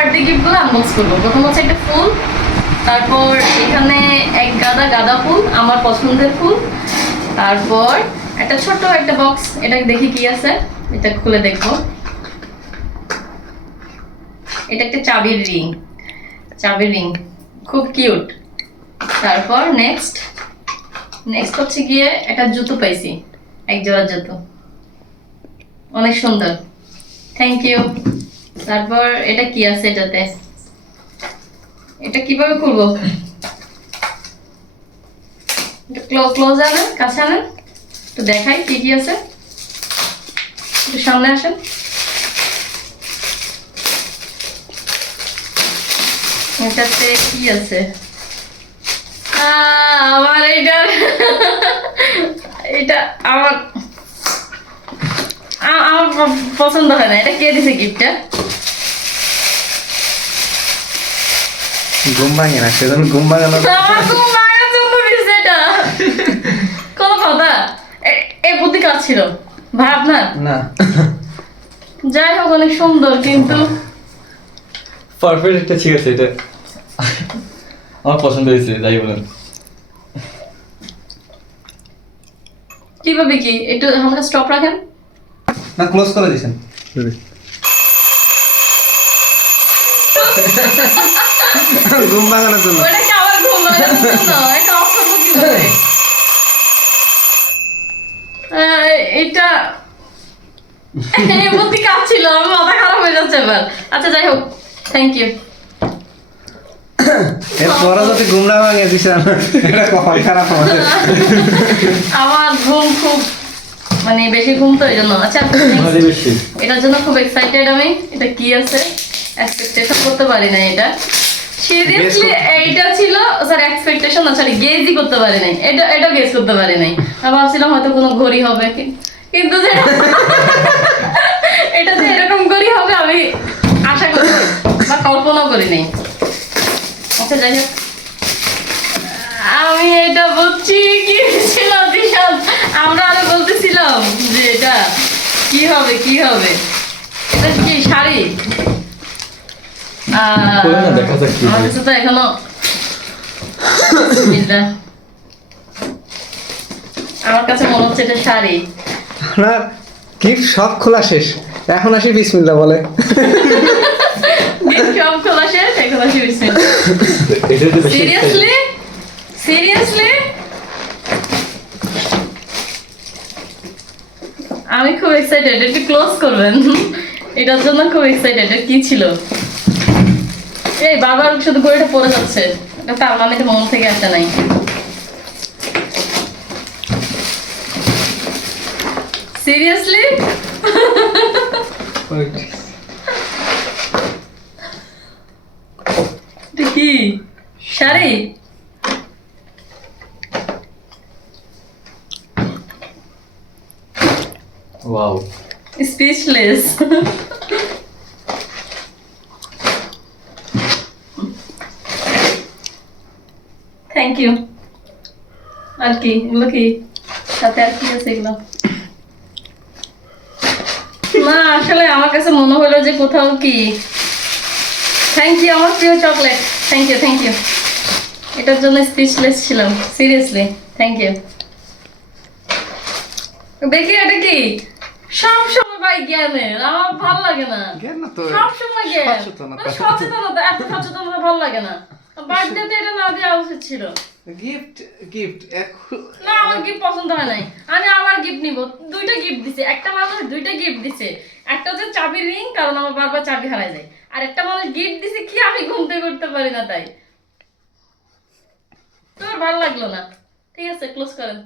Birthday গিফটগুলো unbox করবো। প্রথম হচ্ছে একটা ফুল, তারপর এখানে এক গাঁদা ফুল, আমার পছন্দের ফুল, তারপর একটা ছোট্ট একটা বক্স, এটা দেখি কি আছে, এটা খুলে দেখবো। এটা একটা চাবির রিং, খুব কিউট। তারপর নেক্সট হচ্ছে গিয়ে একটা জুতো পাইছি, এক জোড়া জুতো, অনেক সুন্দর, থ্যাংক ইউ। তারপর এটা কি আছে এটাতে, এটা কিভাবে খুলবো? ক্লোজ আনেন, কাছে আনেন, তো দেখাই কি কি আছে, একটু সামনে আসেন। এটাতে কি আছে? আমার এটা আমার আমার পছন্দ হয় না। এটা কে দিছে গিফটটা? ঘুম ভাঙে না, সেজন্য ঘুম ভাঙানো। আমার ঘুম ভাঙার জন্য দিছে এটা। কোন কথা? এই বুদ্ধি কাজ ছিল ভাই আপনার? না, যাই হোক, অনেক সুন্দর, কিন্তু পারফেক্ট একটা, ঠিক আছে, এটা আমার পছন্দ হয়েছে, যাই বলেন। কিভাবে কি একটু হালকা স্টপ রাখেন। না, ক্লোজ করে দিয়েছেন। ঘুম ভাঙানোর জন্য। ওটা কি আবার ঘুম ভাঙার জন্য? এটা অফ করবো কিভাবে? এটা এই বুদ্ধি কাজ ছিল, আমার মাথা খারাপ হয়ে যাচ্ছে এবার। আচ্ছা যাই হোক, থ্যাংক ইউ। এরপরে যদি ঘুম না ভাঙে দিছেন, এটা কখন খারাপ হবে। আমার ঘুম খুব মানে বেশি ঘুম, তো এই জন্য। আচ্ছা আমাদের বেশি এটার জন্য খুব এক্সাইটেড আমি। এটা কি আছে, এক্সপেকটেশন করতে পারি না এটা, সিরিয়াসলি। এইটা ছিল স্যার এক্সপেকটেশন না, সরি গেজই করতে পারি নাই, এটা গেজ করতে পারি নাই। আমি ভাবছিলাম হয়তো কোনো ঘড়ি হবে, কিন্তু যে এটা যে এরকম ঘড়ি হবে আমি আশা করি বা কল্পনাও করি নাই। আচ্ছা যাই হোক, আমি এটা বুঝছি কি ছিল দিশান, আমরা আরো বলতেছিলাম যে এটা কি হবে কি হবে। এটা কি শাড়ি? খোলো না, দেখা যাক কি আমার হয়। কাছে তো এখনো আমার কাছে মনে হচ্ছে এটা শাড়ি। আপনার গিফট সব খোলা শেষ, এখন আসি বিসমিল্লাহ বলে। সব খোলা শেষ, এখন আসি বিসমিল্লাহ। এটা তো বেশি সিরিয়াসলি আমি খুব এক্সাইটেড, একটু ক্লোজ করবেন। এটার জন্য খুব এক্সাইটেড। এটা কি ছিল? এই বাবার শুধু ঘড়িটা পড়ে যাচ্ছে, এটা তার মানে এটা মন থেকে আসে নাই। সিরিয়াসলি কি sari? Wow, speechless. Thank you. আর কি এগুলো, কি সাথে আর কি আছে এগুলো? না আসলে আমার কাছে মনে হলো যে কোথাও কি। থ্যাংক ইউ, আমার প্রিয় চকলেট, থ্যাংক ইউ। এটার জন্য স্পিচলেস ছিলাম, সিরিয়াসলি থ্যাংক ইউ। দেখি এটা কি? সব সময় ভাই জ্ঞানের, আমার ভালো লাগে না। জ্ঞান না তো, সব সময় জ্ঞান, সচেতনতা। মানে সচেতনতা, এত সচেতনতা ভালো লাগে না। বার্থডেতে এটা না দেওয়া উচিত ছিল। গিফট না আমার গিফট পছন্দ হয় নাই, আমি আবার গিফট নিব। দুইটা গিফট দিছে, একটা মানুষ দুইটা গিফট দিছে। একটা হচ্ছে চাবি রিং, কারণ আমার বারবার চাবি হারায় যায়। আর একটা মানুষ গিফট দিছে কি আমি ঘুমতে করতে পারি না, তাই তোর ভালো লাগলো না। ঠিক আছে, ক্লোজ করেন।